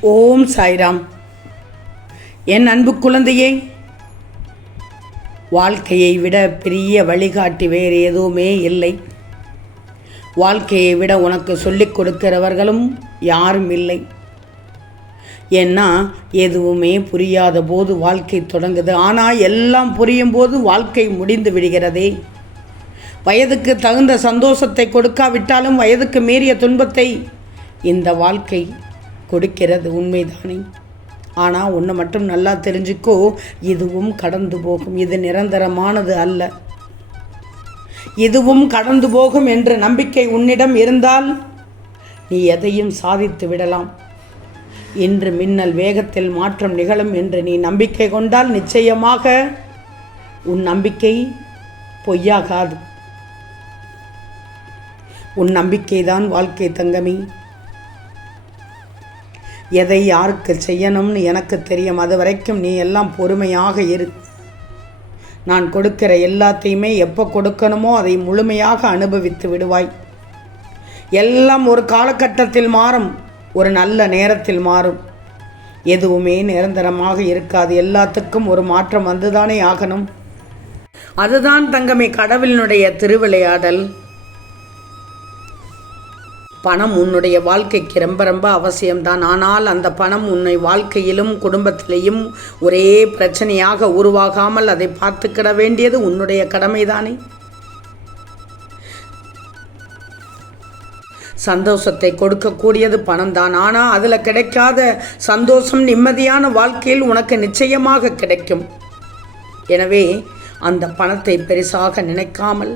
ஓம் சாய்ராம். என் அன்பு குழந்தையே வாழ்க்கையை விட பெரிய வழிகாட்டி வேறு எதுவுமே இல்லை. வாழ்க்கையை விட உனக்கு சொல்லிக் கொடுக்கிறவர்களும் யாரும் இல்லை. ஏன்னா எதுவுமே புரியாத போது வாழ்க்கை தொடங்குது. ஆனால் எல்லாம் புரியும் போது வாழ்க்கை முடிந்து விடுகிறதே. வயதுக்கு தகுந்த சந்தோஷத்தை கொடுக்காவிட்டாலும் வயதுக்கு மீறிய துன்பத்தை இந்த வாழ்க்கை கொடுக்கிறது உண்மைதானே? ஆனால் ஒன்று மட்டும் நல்லா தெரிஞ்சுக்கோ இதுவும் கடந்து போகும். இது நிரந்தரமானது அல்ல. இதுவும் கடந்து போகும் என்ற நம்பிக்கை உன்னிடம் இருந்தால் நீ எதையும் சாதித்து விடலாம். இன்று மின்னல் வேகத்தில் மாற்றம் நிகழும் என்று நீ நம்பிக்கை கொண்டால் நிச்சயமாக உன் நம்பிக்கை பொய்யாகாது. உன் நம்பிக்கைதான் வாழ்க்கை தங்கமே. எதை யாருக்கு செய்யணும்னு எனக்கு தெரியும். அது வரைக்கும் நீ எல்லாம் பொறுமையாக இரு. நான் கொடுக்கிற எல்லாத்தையுமே எப்போ கொடுக்கணுமோ அதை முழுமையாக அனுபவித்து விடுவாய். எல்லாம் ஒரு காலகட்டத்தில் மாறும் ஒரு நல்ல நேரத்தில் மாறும். எதுவுமே நிரந்தரமாக இருக்காது. எல்லாத்துக்கும் ஒரு மாற்றம் வந்துதானே ஆகணும். அதுதான் தங்கமே கடவுளினுடைய திருவிளையாடல். பணம் உன்னுடைய வாழ்க்கைக்கு ரொம்ப ரொம்ப அவசியம்தான். ஆனால் அந்த பணம் உன்னை வாழ்க்கையிலும் குடும்பத்திலேயும் ஒரே பிரச்சனையாக உருவாகாமல் அதை பார்த்துக்கிட வேண்டியது உன்னுடைய கடமைதானே? சந்தோஷத்தை கொடுக்கக்கூடியது பணம் தான் ஆனால் அதில் கிடைக்காத சந்தோஷம் நிம்மதியான வாழ்க்கையில் உனக்கு நிச்சயமாக கிடைக்கும். எனவே அந்த பணத்தை பெருசாக நினைக்காமல்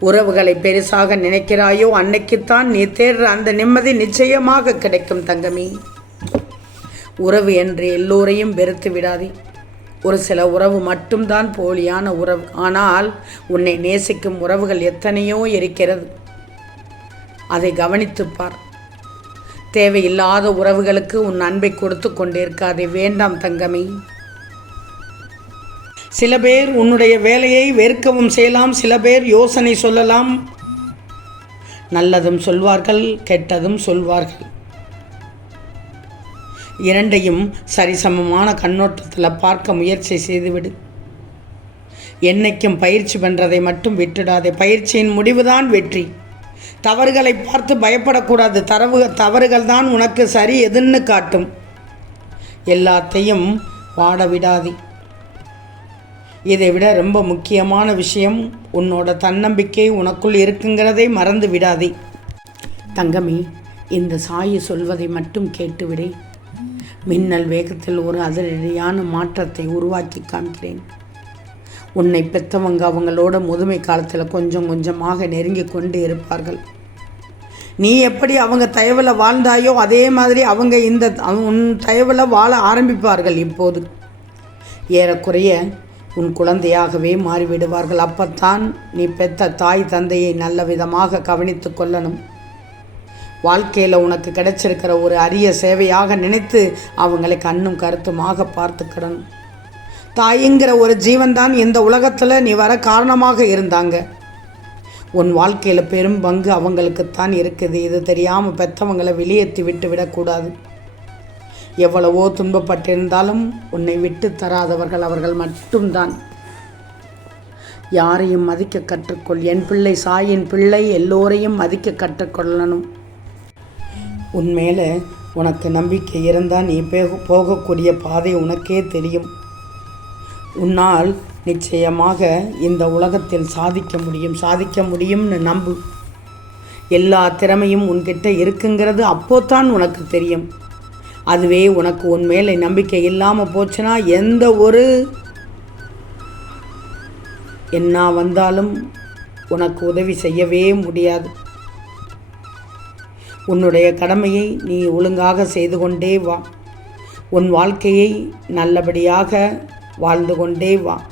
உறவுகளை பெருசாக நினைக்கிறாயோ? அன்னைக்குத்தான் நீ தேடுற அந்த நிம்மதி நிச்சயமாக கிடைக்கும் தங்கமி. உறவு என்று எல்லோரையும் வெறுத்து விடாதே. ஒரு சில உறவு மட்டும்தான் போலியான உறவு. ஆனால் உன்னை நேசிக்கும் உறவுகள் எத்தனையோ இருக்கிறது. அதை கவனித்துப்பார் தேவையில்லாத உறவுகளுக்கு உன் அன்பை கொடுத்து கொண்டிருக்காதே. வேண்டாம் தங்கமி. சில பேர் உன்னுடைய வேலையை வெறுக்கவும் செய்யலாம் சில பேர் யோசனை சொல்லலாம். நல்லதும் சொல்வார்கள் கெட்டதும் சொல்வார்கள். இரண்டையும் சரிசமமான கண்ணோட்டத்தில் பார்க்க முயற்சி செய்துவிடு. என்னைக்கும் பயிற்சி பண்ணுறதை மட்டும் விட்டுடாதே. பயிற்சியின் முடிவுதான் வெற்றி. தவறுகளை பார்த்து பயப்படக்கூடாது. தரவு தவறுகள் தான் உனக்கு சரி எதுன்னு காட்டும். எல்லாத்தையும் வாட விடாதே. இதை விட ரொம்ப முக்கியமான விஷயம் உன்னோட தன்னம்பிக்கை உனக்குள் இருக்குங்கிறதை மறந்து விடாதே. தங்கமி இந்த சாயி சொல்வதை மட்டும் கேட்டுவிடே. மின்னல் வேகத்தில் ஒரு அதிரடியான மாற்றத்தை உருவாக்கி காண்கிறேன். உன்னை பெற்றவங்க அவங்களோட முதுமை காலத்தில் கொஞ்சம் கொஞ்சமாக நெருங்கி கொண்டு இருப்பார்கள். நீ எப்படி அவங்க தயவில் வாழ்ந்தாயோ அதே மாதிரி அவங்க இந்த உன் தயவில் வாழ ஆரம்பிப்பார்கள் இப்போது. ஏறக்குறைய உன் குழந்தையாகவே மாறிவிடுவார்கள். அப்பத்தான் நீ பெத்த தாய் தந்தையை நல்ல விதமாக கவனித்து கொள்ளணும். வாழ்க்கையில் உனக்கு கிடைச்சிருக்கிற ஒரு அரிய சேவையாக நினைத்து அவங்களை கண்ணும் கருத்துமாக பார்த்துக்கிடணும். தாய்ங்கிற ஒரு ஜீவன்தான் இந்த உலகத்தில் நீ வர காரணமாக இருந்தாங்க. உன் வாழ்க்கையில் பெரும் பங்கு அவங்களுக்குத்தான் இருக்குது. இது தெரியாமல் பெற்றவங்களை வெளியேற்றி விட்டு விடக்கூடாது. எவ்வளவோ துன்பப்பட்டிருந்தாலும் உன்னை விட்டு தராதவர்கள் அவர்கள் மட்டும்தான். யாரையும் மதிக்க கற்றுக்கொள். என் பிள்ளை சாயின் பிள்ளை எல்லோரையும் மதிக்க கற்றுக்கொள்ளணும். உன் மேலே உனக்கு நம்பிக்கை இருந்தால் நீ போக போகக்கூடிய பாதை உனக்கே தெரியும். உன்னால் நிச்சயமாக இந்த உலகத்தில் சாதிக்க முடியும். சாதிக்க முடியும்னு நம்பு. எல்லா திறமையும் உன்கிட்ட இருக்குங்கிறது அப்போத்தான் உனக்கு தெரியும். அதுவே உனக்கு உன் மேலே நம்பிக்கை இல்லாமல் போச்சுன்னா எந்த ஒரு என்ன வந்தாலும் உனக்கு உதவி செய்யவே முடியாது. உன்னுடைய கடமையை நீ ஒழுங்காக செய்து கொண்டே வா. உன் வாழ்க்கையை நல்லபடியாக வாழ்ந்து கொண்டே வா.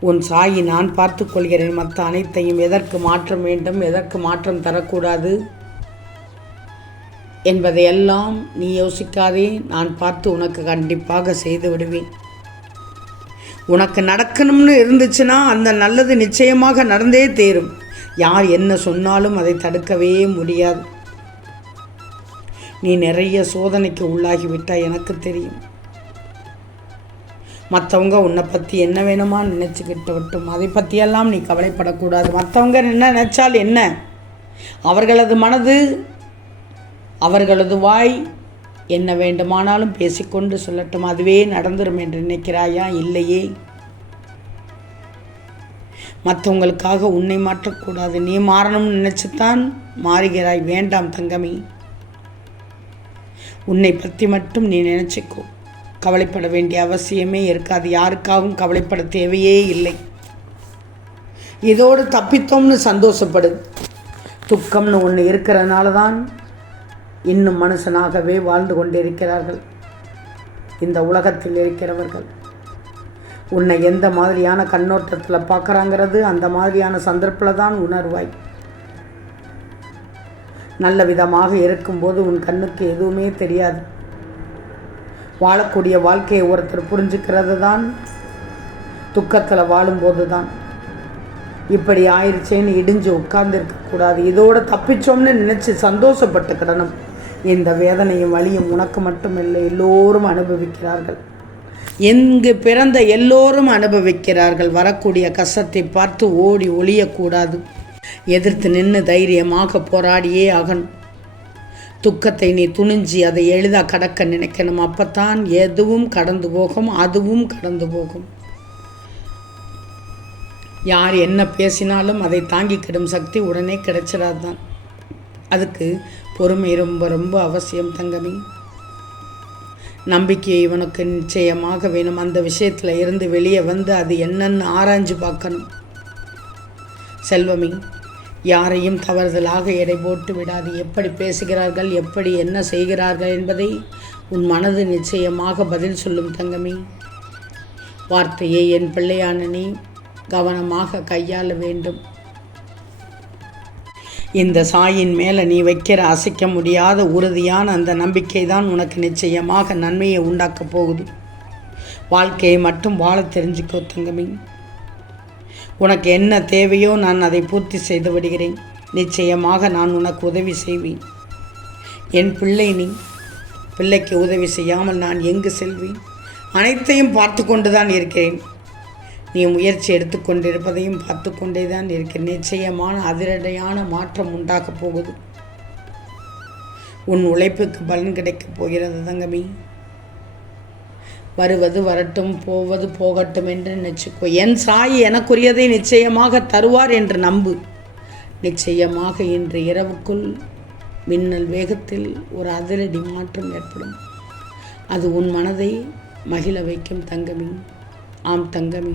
உன் சாயி நான் பார்த்து கொள்கிறேன். மற்ற அனைத்தையும் எதற்கு மாற்றம் வேண்டும்? எதற்கு மாற்றம் தரக்கூடாது? என்பதையெல்லாம் நீ யோசிக்காதே. நான் பார்த்து உனக்கு கண்டிப்பாக செய்து விடுவேன். உனக்கு நடக்கணும்னு இருந்துச்சுன்னா அந்த நல்லது நிச்சயமாக நடந்தே தேரும். யார் என்ன சொன்னாலும் அதை தடுக்கவே முடியாது. நீ நிறைய சோதனைக்கு உள்ளாகிவிட்டால் எனக்கு தெரியும். மற்றவங்க உன்னை பற்றி என்ன வேணுமா நினச்சிக்கிட்டு விட்டும் அதை பற்றியெல்லாம் நீ கவலைப்படக்கூடாது. மற்றவங்க என்ன நினச்சால் என்ன? அவர்களது மனது அவர்களது வாய் என்ன வேண்டுமானாலும் பேசிக்கொண்டு சொல்லட்டும். அதுவே நடந்துரும் என்று நினைக்கிறாயா? இல்லையே. மற்றவங்களுக்காக உன்னை மாற்றக்கூடாது. நீ மாறணும்னு நினச்சித்தான் மாறுகிறாய். வேண்டாம் தங்கமே. உன்னை பற்றி மட்டும் நீ நினச்சிக்கோ. கவலைப்பட வேண்டிய அவசியமே இருக்காது. யாருக்காகவும் கவலைப்பட தேவையே இல்லை. இதோடு தப்பித்தோம்னு சந்தோஷப்படு துக்கம்னு ஒன்று இருக்கிறனால தான் இன்னும் மனுஷனாகவே வாழ்ந்து கொண்டிருக்கிறார்கள். இந்த உலகத்தில் இருக்கிறவர்கள். உன்னை எந்த மாதிரியான கண்ணோட்டத்தில் பார்க்குறாங்கிறது அந்த மாதிரியான சந்தர்ப்பத்தில் தான் உணர்வாய். நல்ல விதமாக இருக்கும்போது உன் கண்ணுக்கு எதுவுமே தெரியாது. வாழக்கூடிய வாழ்க்கையை ஒருத்தர் புரிஞ்சுக்கிறது தான் துக்கத்தில் வாழும்போது தான். இப்படி ஆயிடுச்சேன்னு இடிஞ்சு உட்கார்ந்துருக்கக்கூடாது இதோடு தப்பிச்சோம்னு நினச்சி சந்தோஷப்பட்டுக்கிடணும். இந்த வேதனையும் வலியும் உனக்கு மட்டும் இல்லை எல்லோரும் அனுபவிக்கிறார்கள். எங்கு பிறந்த எல்லோரும் அனுபவிக்கிறார்கள். வரக்கூடிய கஷ்டத்தை பார்த்து ஓடி ஒளியக்கூடாது. எதிர்த்து நின்று தைரியமாக போராடியே ஆகணும். துக்கத்தை நீ துணிஞ்சி அதை எளிதாக கடக்க நினைக்கணும். அப்பத்தான் எதுவும் கடந்து போகும் அதுவும் கடந்து போகும். யார் என்ன பேசினாலும் அதை தாங்கிக்கிடும் சக்தி உடனே கிடைச்சிடாது தான். அதுக்கு பொறுமை ரொம்ப ரொம்ப அவசியம் தங்கமி. நம்பிக்கை இவனுக்கு நிச்சயமாக வேணும். அந்த விஷயத்தில் இருந்து வெளியே வந்து அது என்னன்னு ஆராய்ஞ்சு பார்க்கணும். செல்வமி யாரையும் தவறுதலாக எடை போட்டு விடாது. எப்படி பேசுகிறார்கள் எப்படி என்ன செய்கிறார்கள் என்பதை உன் மனது நிச்சயமாக பதில் சொல்லும் தங்கமி. வார்த்தையை என் பிள்ளையான நீ கவனமாக கையாள வேண்டும். இந்த சாயின் மேலே நீ வைக்கிற அசைக்க முடியாத உறுதியான அந்த நம்பிக்கை தான் உனக்கு நிச்சயமாக நன்மையை உண்டாக்கப் போகுது. வாழ்க்கையை மட்டும் வாழ தெரிஞ்சுக்கோ தங்கமி. உனக்கு என்ன தேவையோ நான் அதை பூர்த்தி செய்து விடுகிறேன். நிச்சயமாக நான் உனக்கு உதவி செய்வேன். என் பிள்ளை நீ. பிள்ளைக்கு உதவி செய்யாமல் நான் எங்கு செல்வேன்? அனைத்தையும் பார்த்து கொண்டு தான் இருக்கிறேன். நீ முயற்சி எடுத்துக்கொண்டிருப்பதையும் பார்த்து கொண்டே தான் இருக்க நிச்சயமான அதிரடியான மாற்றம் உண்டாகப் போகுது. உன் உழைப்புக்கு பலன் கிடைக்கப் போகிறது தங்கமி. வருவது வரட்டும் போவது போகட்டும் என்று நினச்சிக்கோ. என் சாய் எனக்குரியதை நிச்சயமாக தருவார் என்று நம்பு. நிச்சயமாக இன்று இரவுக்குள் மின்னல் வேகத்தில் ஒரு அதிரடி மாற்றம் ஏற்படும். அது உன் மனதை மகிழ வைக்கும் தங்கமி. ஆம் தங்கமி.